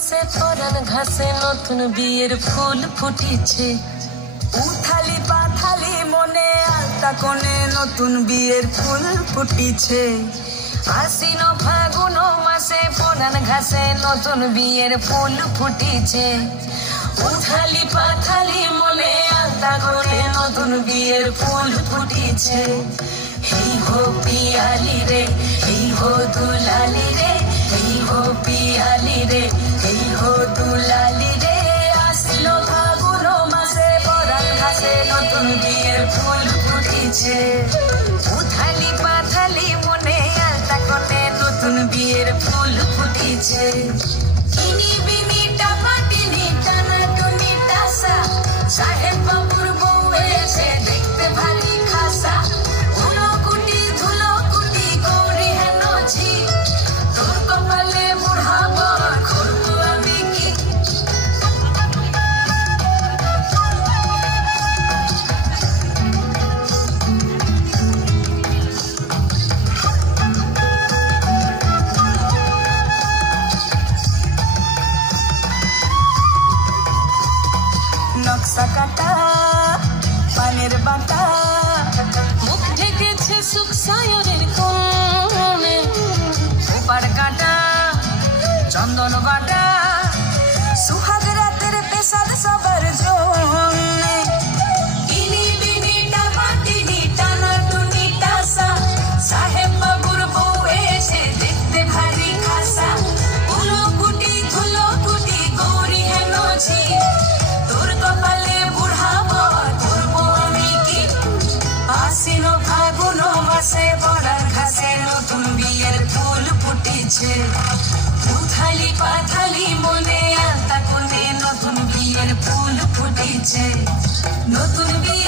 মাসে পরান ঘাসে নতুন বিয়ের ফুল ফুটিছে। উথালি পাথালি মনে আলতা কোণে নতুন বিয়ের ফুল ফুটিছে। আশ্বিন ফাগুন মাসে পরান ঘাসে নতুন বিয়ের ফুল ফুটিছে। উথালি পাথালি মনে আলতা কোণে নতুন বিয়ের ফুল ফুটিছে। এই হো পিয়ালি রে, এই হো দুলালি রে, এই হো পিয়ালি রে, এই হো দুলালি রে। আশ্বিন ফাগুন মাসে পরান ঘাসে নতুন বিয়ের ফুল ফুটিছে। উথালি পাথালি মনে আলতা কোণে নতুন বিয়ের ফুল ফুটিছে। ইনি বিনি টাপাটিনি টানা টুনি টাসা, সাহেব বাবুর বউ এসে দেখতে ভারী খাসা। উনকুটি ধুলকুটি গৌরী হেন ঝি, তোর কপালে বুড়া বর করবো আমি কি। নকশা কাটা পানের বাটা, মুখ ঢেকেছে সুখ সায়রের কোণে। উপার কাটা চন্দন বাটা, সুহাগ রাতের পেশাদ সবার জন্যে। ইনি বিনি টাপাটিনি টানা টুনি টাসা, সাহেব বাবুর বউ এসে দেখতে ভারী খাসা। উনকুটি ধুলকুটি গৌরী হেন ঝি, তোর কপালে বুড়া বর করবো আমি কি। আশ্বিন ফাগুন মাসে পরান ঘাসে নতুন বিয়ের ফুল ফুটিছে। উথালি পাথালি মনে আলতা কোণে নতুন বিয়ের ফুল ফুটিছে। নতুন বিয়ে